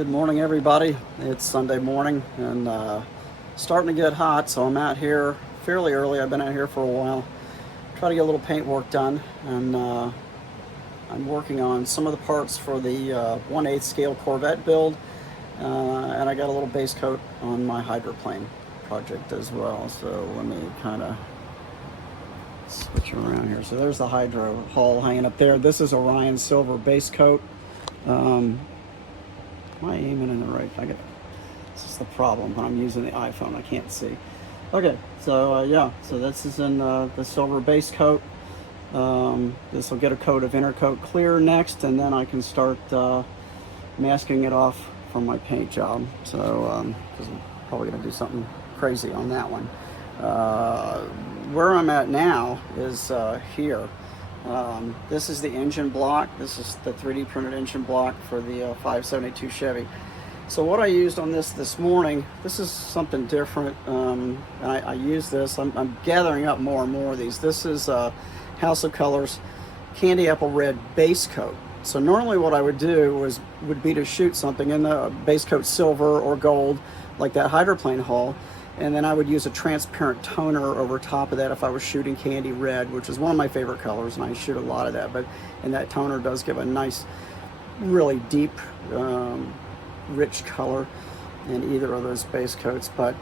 Good morning, everybody. It's Sunday morning and starting to get hot, so I'm out here fairly early. I've been out here for a while. Try to get a little paint work done, and I'm working on some of the parts for the 1/8 scale Corvette build, and I got a little base coat on my hydroplane project as well. So let me kind of switch around here. So there's the hydro hull hanging up there. This is Orion silver base coat. Am I aiming in the right? This is the problem when I'm using the iPhone. I can't see. Okay, so yeah, so this is in the silver base coat. This will get a coat of Intercoat Clear next, and then I can start masking it off from my paint job. So, because I'm probably going to do something crazy on that one. Where I'm at now is here. This is the engine block. This is the 3D printed engine block for the 572 Chevy. So what I used on this morning, this is something different, and I use this. I'm gathering up more and more of these. This is House of Colors Candy Apple Red base coat. So normally what I would do would be to shoot something in the base coat silver or gold, like that hydroplane hull, and then I would use a transparent toner over top of that if I was shooting candy red, which is one of my favorite colors, and I shoot a lot of that. And that toner does give a nice, really deep, rich color in either of those base coats. But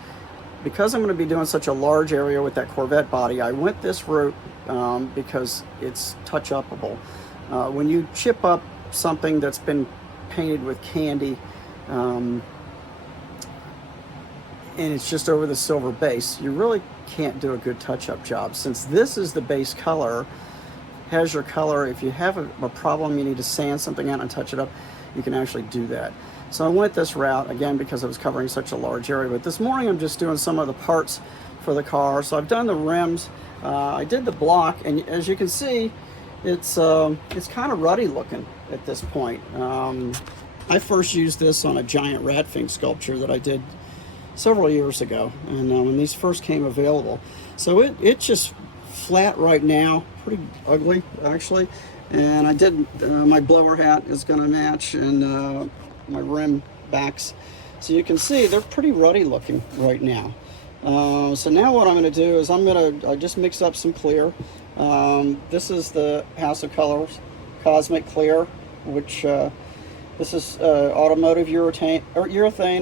because I'm going to be doing such a large area with that Corvette body, I went this route because it's touch-upable. When you chip up something that's been painted with candy, and it's just over the silver base, you really can't do a good touch-up job. Since this is the base color, has your color, if you have a problem, you need to sand something out and touch it up, you can actually do that. So I went this route, again, because I was covering such a large area. But this morning I'm just doing some of the parts for the car. So I've done the rims, I did the block, and as you can see, it's kind of ruddy looking at this point. I first used this on a giant ratfink sculpture that I did several years ago, and when these first came available. So it's just flat right now, pretty ugly actually. And I did, my blower hat is going to match, and my rim backs. So you can see they're pretty ruddy looking right now. So now what I'm going to do is I just mix up some clear. This is the House of Colors Cosmic Clear, which this is automotive urethane,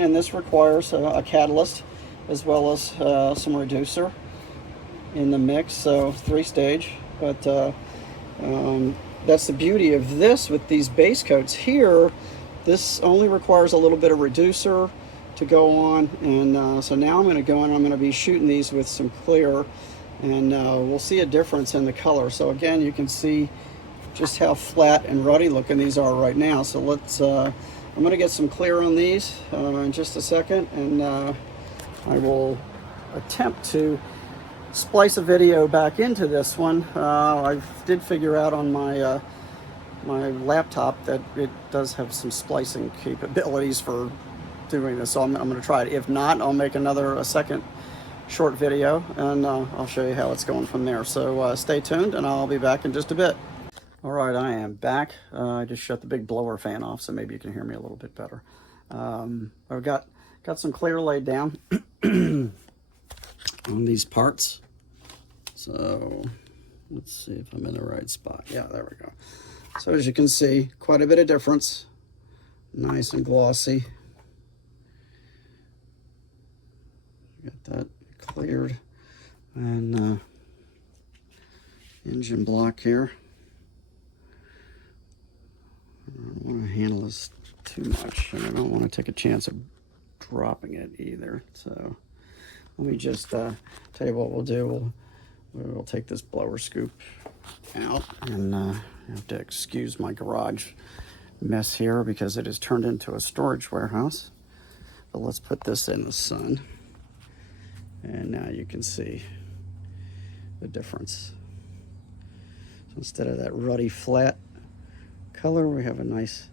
and this requires a catalyst as well as some reducer in the mix, so 3-stage. But that's the beauty of this with these base coats here. This only requires a little bit of reducer to go on, and so now I'm going to go in, I'm going to be shooting these with some clear, and we'll see a difference in the color. So again, you can see just how flat and ruddy looking these are right now. So let's, I'm going to get some clear on these in just a second, and I will attempt to splice a video back into this one. I did figure out on my my laptop that it does have some splicing capabilities for doing this, so I'm going to try it. If not, I'll make a second short video, and I'll show you how it's going from there. So stay tuned, and I'll be back in just a bit. All right, I am back. I just shut the big blower fan off, so maybe you can hear me a little bit better. I've got some clear laid down on these parts. So let's see if I'm in the right spot. Yeah, there we go. So as you can see, quite a bit of difference. Nice and glossy. Got that cleared. And engine block here. I don't want to handle this too much, and I don't want to take a chance of dropping it either. So let me just tell you what we'll do. We'll take this blower scoop out, and you have to excuse my garage mess here because it has turned into a storage warehouse. But let's put this in the sun, and now you can see the difference. So instead of that ruddy flat color, we have a nice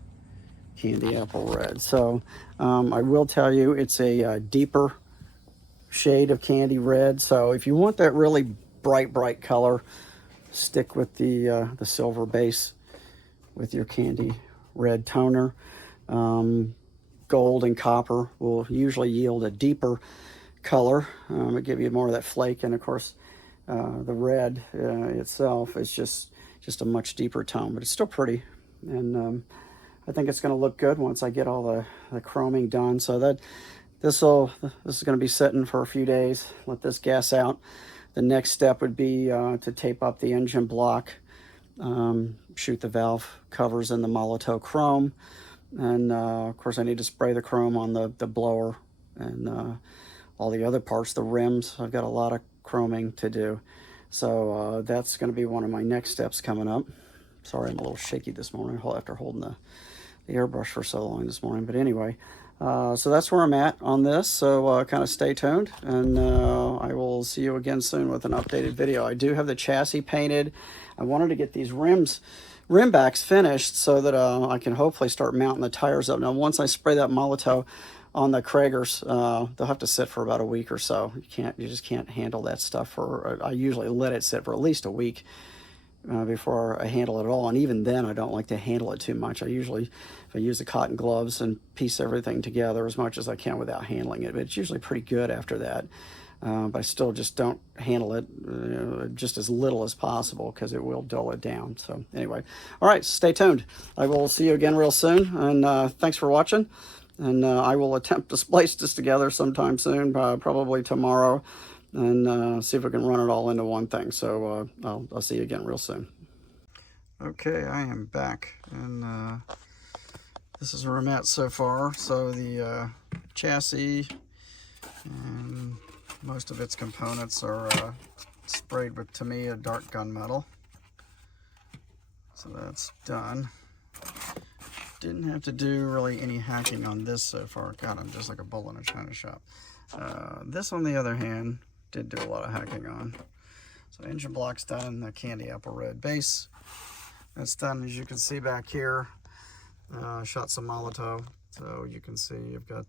candy apple red. So I will tell you, it's a deeper shade of candy red. So if you want that really bright color, stick with the silver base with your candy red toner. gold and copper will usually yield a deeper color. It'll give you more of that flake, and of course the red itself is just a much deeper tone, but it's still pretty. And I think it's going to look good once I get all the chroming done. So that this is going to be sitting for a few days, let this gas out. The next step would be to tape up the engine block, shoot the valve covers in the Molotow chrome, and of course I need to spray the chrome on the blower and all the other parts, the rims. I've got a lot of chroming to do, so that's going to be one of my next steps coming up. Sorry, I'm a little shaky this morning after holding the airbrush for so long this morning, but anyway, so that's where I'm at on this. So kind of stay tuned, and I will see you again soon with an updated video. I do have the chassis painted. I wanted to get these rim backs finished so that I can hopefully start mounting the tires up. Now, once I spray that Molotow on the Kragers, they'll have to sit for about a week or so. You just can't handle that stuff for. I usually let it sit for at least a week before I handle it at all, and even then I don't like to handle it too much. I usually, if I use the cotton gloves and piece everything together as much as I can without handling it, but it's usually pretty good after that. But I still just don't handle it just as little as possible because it will dull it down. So anyway, all right, stay tuned. I will see you again real soon, and thanks for watching. And I will attempt to splice this together sometime soon, probably tomorrow, and see if we can run it all into one thing. So I'll see you again real soon. Okay, I am back, and this is where I'm at so far. So the chassis and most of its components are sprayed with, to me, a dark gunmetal. So that's done. Didn't have to do really any hacking on this so far. God, I'm just like a bull in a china shop. This, on the other hand, did do a lot of hacking on. So engine block's done, the candy apple red base. That's done, as you can see back here. Shot some Molotow, so you can see you've got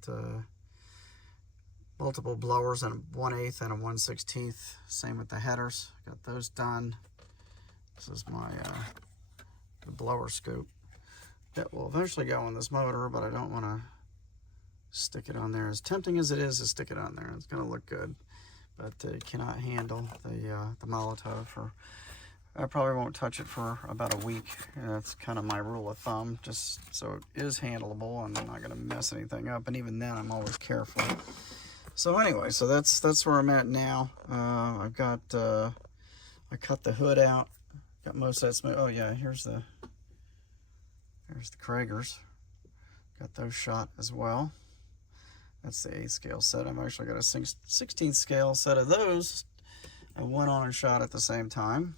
multiple blowers, and a 1/8 and a 1/16. Same with the headers. Got those done. This is my the blower scoop that will eventually go on this motor, but I don't want to stick it on there. As tempting as it is to stick it on there, it's going to look good, but it cannot handle the Molotow for. I probably won't touch it for about a week. That's kind of my rule of thumb, just so it is handleable and I'm not going to mess anything up. And even then, I'm always careful. So anyway, so that's where I'm at now. I've got I cut the hood out, got most of that smooth. Oh yeah, here's the Kragers. Got those shot as well. That's the 8 scale set. I've actually got a 16th scale set of those. I went on and shot at the same time.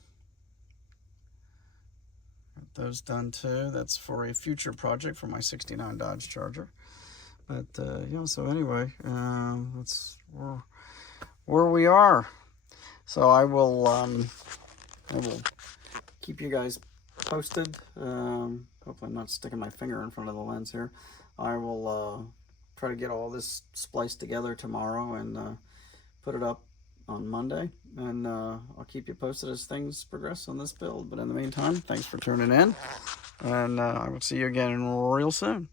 Got those done too. That's for a future project for my '69 Dodge Charger. But yeah, so anyway, that's where we are. So I will keep you guys posted. Hopefully I'm not sticking my finger in front of the lens here. I will try to get all this spliced together tomorrow and put it up on Monday, and I'll keep you posted as things progress on this build. But in the meantime, thanks for tuning in, and I will see you again real soon.